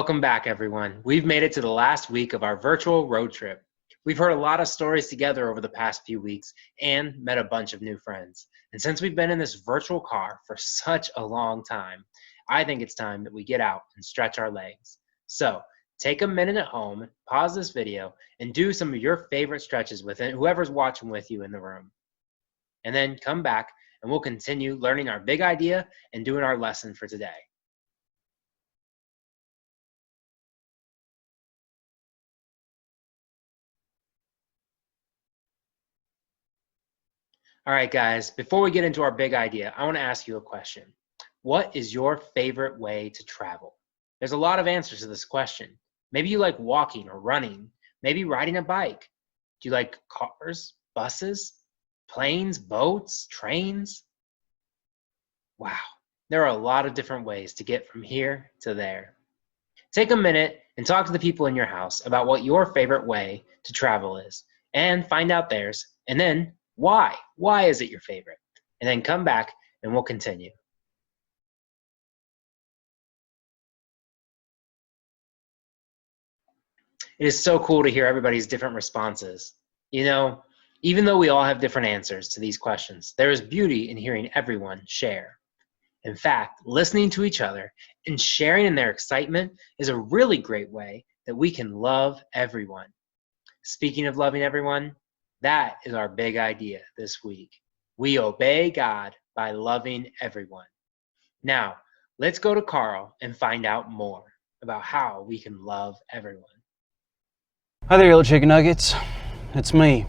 Welcome back, everyone. We've made it to the last week of our virtual road trip. We've heard a lot of stories together over the past few weeks and met a bunch of new friends. And since we've been in this virtual car for such a long time, I think it's time that we get out and stretch our legs. So take a minute at home, pause this video, and do some of your favorite stretches with whoever's watching with you in the room. And then come back and we'll continue learning our big idea and doing our lesson for today. All right, guys, before we get into our big idea, I want to ask you a question. What is your favorite way to travel? There's a lot of answers to this question. Maybe you like walking or running, maybe riding a bike. Do you like cars, buses, planes, boats, trains? Wow, there are a lot of different ways to get from here to there. Take a minute and talk to the people in your house about what your favorite way to travel is and find out theirs, and then why? Why is it your favorite? And then come back and we'll continue. It is so cool to hear everybody's different responses. You know, even though we all have different answers to these questions, there is beauty in hearing everyone share. In fact, listening to each other and sharing in their excitement is a really great way that we can love everyone. Speaking of loving everyone, that is our big idea this week. We obey God by loving everyone. Now, let's go to Carl and find out more about how we can love everyone. Hi there, Yellow Chicken Nuggets. It's me,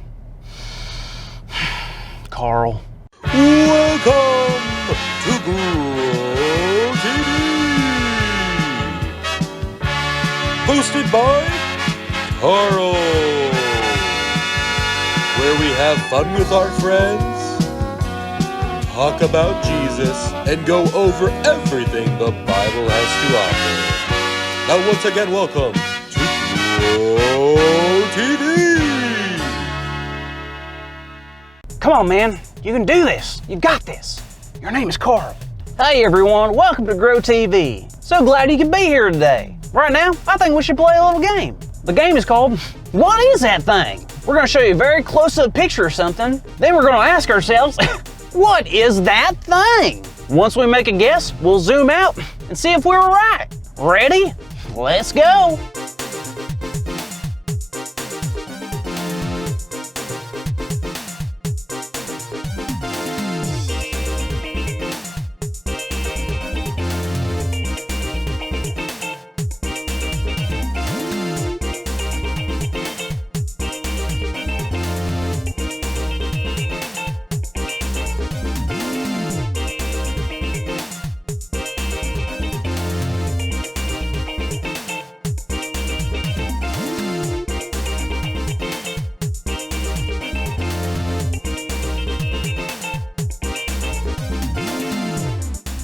Carl. Welcome to Grow TV, hosted by Carl, where we have fun with our friends, talk about Jesus, and go over everything the Bible has to offer. Now, once again, welcome to Grow TV. Come on, man. You can do this. You got this. Your name is Carl. Hey, everyone. Welcome to Grow TV. So glad you can be here today. Right now, I think we should play a little game. The game is called, What is that thing? We're going to show you a very close-up picture of something. Then we're going to ask ourselves, what is that thing? Once we make a guess, we'll zoom out and see if we were right. Ready? Let's go.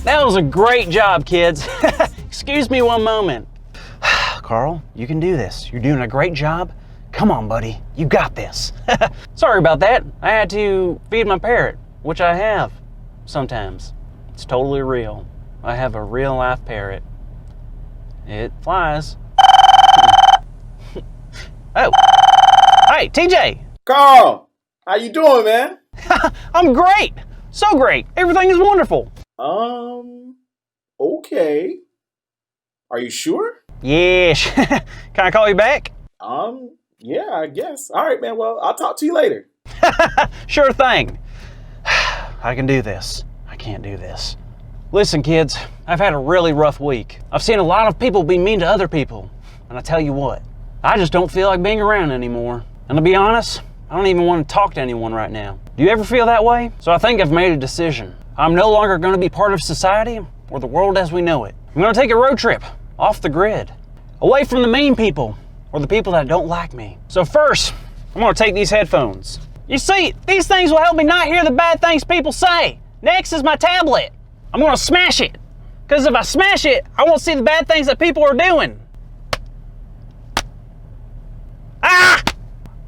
That was a great job, kids. Excuse me one moment. Carl, you can do this. You're doing a great job. Come on, buddy. You got this. Sorry about that. I had to feed my parrot, which I have sometimes. It's totally real. I have a real life parrot. It flies. Oh. Hey, TJ. Carl, how you doing, man? I'm great. So great. Everything is wonderful. Okay. Are you sure? Yes. Can I call you back? Yeah, I guess. All right, man. Well, I'll talk to you later. Sure thing. I can do this. I can't do this. Listen, kids, I've had a really rough week. I've seen a lot of people be mean to other people. And I tell you what, I just don't feel like being around anymore. And to be honest, I don't even want to talk to anyone right now. Do you ever feel that way? So I think I've made a decision. I'm no longer going to be part of society or the world as we know it. I'm going to take a road trip off the grid, away from the mean people or the people that don't like me. So first, I'm going to take these headphones. You see, these things will help me not hear the bad things people say. Next is my tablet. I'm going to smash it, because if I smash it, I won't see the bad things that people are doing. Ah!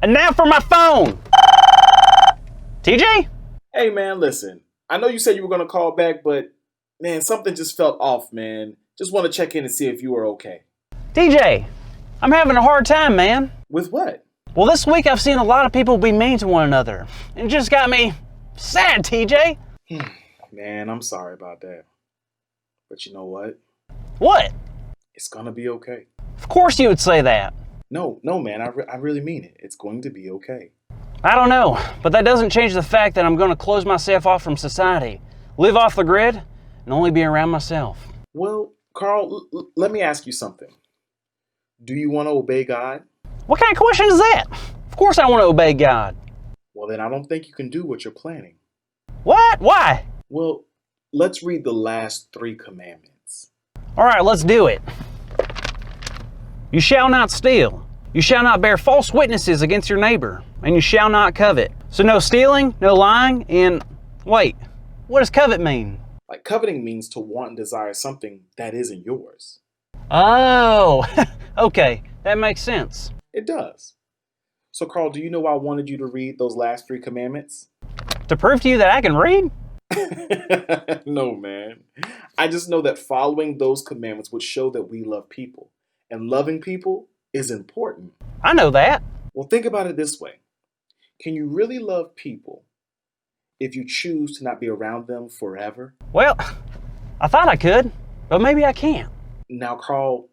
And now for my phone. TJ? Hey, man, listen. I know you said you were going to call back, but, man, something just felt off, man. Just want to check in and see if you were okay. TJ, I'm having a hard time, man. With what? Well, this week I've seen a lot of people be mean to one another. It just got me sad, TJ. Man, I'm sorry about that. But you know what? What? It's gonna be okay. Of course you would say that. No, man, I really mean it. It's going to be okay. I don't know, but that doesn't change the fact that I'm going to close myself off from society, live off the grid, and only be around myself. Well, Carl, let me ask you something. Do you want to obey God? What kind of question is that? Of course I want to obey God. Well, then I don't think you can do what you're planning. What? Why? Well, let's read the last 3 commandments. All right, let's do it. You shall not steal. You shall not bear false witnesses against your neighbor, and you shall not covet. So no stealing, no lying, and wait, what does covet mean? Like, coveting means to want and desire something that isn't yours. Oh, okay, that makes sense. It does. So, Carl, do you know why I wanted you to read those last 3 commandments? To prove to you that I can read? No, man. I just know that following those commandments would show that we love people. And loving people is important. I know that. Well, think about it this way. Can you really love people if you choose to not be around them forever? Well, I thought I could, but maybe I can't. Now, Carl,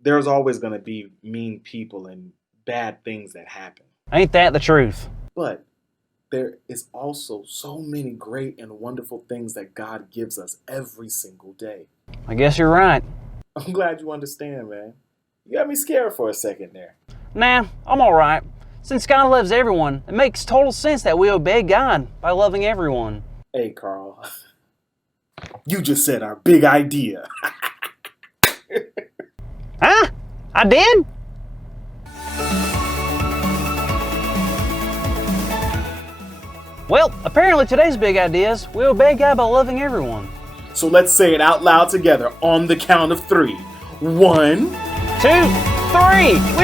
there's always going to be mean people and bad things that happen. Ain't that the truth? But there is also so many great and wonderful things that God gives us every single day. I guess you're right. I'm glad you understand, man. You got me scared for a second there. Nah, I'm all right. Since God loves everyone, it makes total sense that we obey God by loving everyone. Hey, Carl. You just said our big idea. Huh? I did? Well, apparently today's big idea is we obey God by loving everyone. So let's say it out loud together on the count of 3. 1, 2, 3.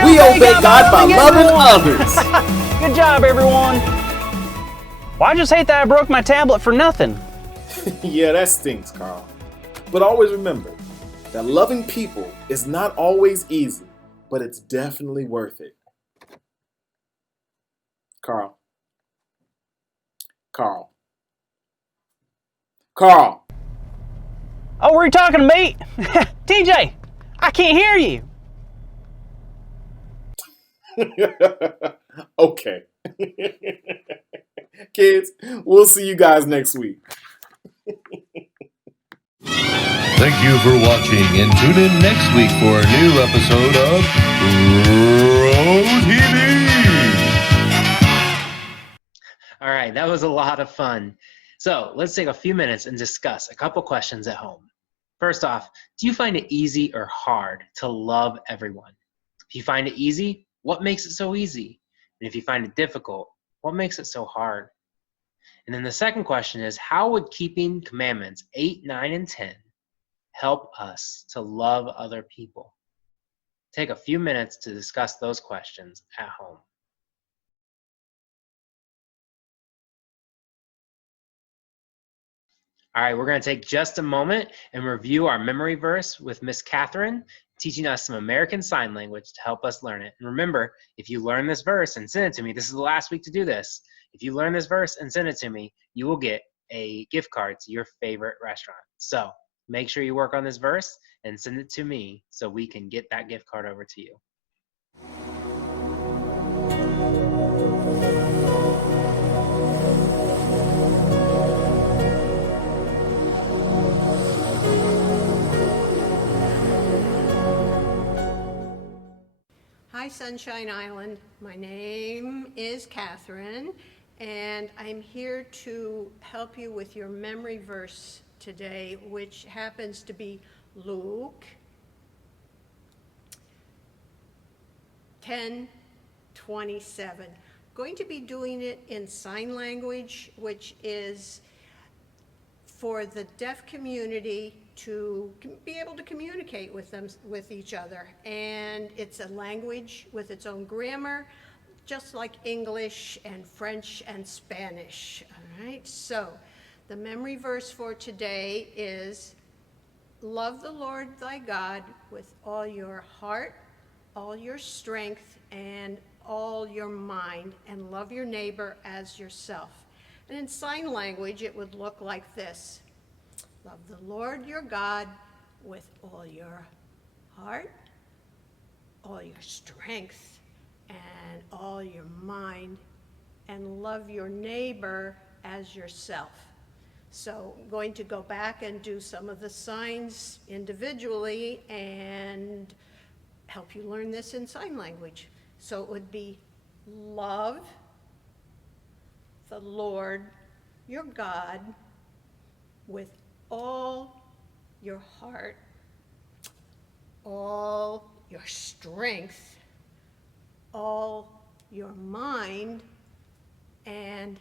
We obey God by loving others. Good job, everyone. Well, I just hate that I broke my tablet for nothing. Yeah, that stinks, Carl. But always remember that loving people is not always easy, but it's definitely worth it. Carl. Oh, were you talking to me? TJ, I can't hear you. Okay. Kids, we'll see you guys next week. Thank you for watching, and tune in next week for a new episode of Pro TV. All right, that was a lot of fun. So let's take a few minutes and discuss a couple questions at home. First off, do you find it easy or hard to love everyone? If you find it easy, what makes it so easy? And if you find it difficult, what makes it so hard? And then the second question is, how would keeping commandments 8, 9, and 10 help us to love other people? Take a few minutes to discuss those questions at home. All right, we're going to take just a moment and review our memory verse with Miss Catherine, teaching us some American Sign Language to help us learn it. And remember, if you learn this verse and send it to me, this is the last week to do this. If you learn this verse and send it to me, you will get a gift card to your favorite restaurant. So make sure you work on this verse and send it to me so we can get that gift card over to you. Hi, Sunshine Island. My name is Catherine, and I'm here to help you with your memory verse today, which happens to be Luke 10:27. Going to be doing it in sign language, which is for the deaf community to be able to communicate with each other. And it's a language with its own grammar, just like English and French and Spanish. All right, so the memory verse for today is love the Lord thy God with all your heart, all your strength, and all your mind, and love your neighbor as yourself. And in sign language, it would look like this. Love the Lord your God with all your heart, all your strength, and all your mind, and love your neighbor as yourself. So I'm going to go back and do some of the signs individually and help you learn this in sign language. So it would be love the Lord your God with all your heart, all your strength, all your mind, and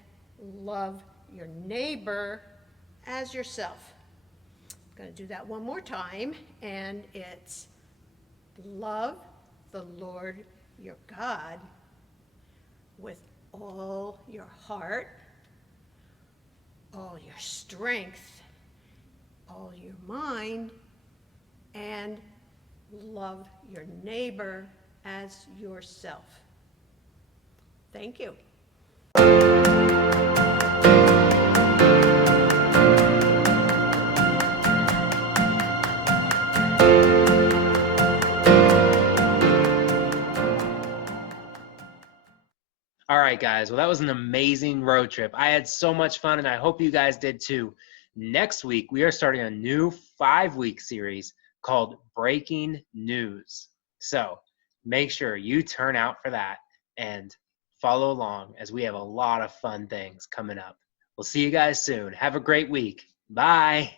love your neighbor as yourself. I'm going to do that one more time, and it's love the Lord your God with all your heart, all your strength, all your mind, and love your neighbor as yourself. Thank you. All right, guys. Well, that was an amazing road trip. I had so much fun, and I hope you guys did too. Next week, we are starting a new 5-week series called Breaking News. So make sure you turn out for that and follow along, as we have a lot of fun things coming up. We'll see you guys soon. Have a great week. Bye.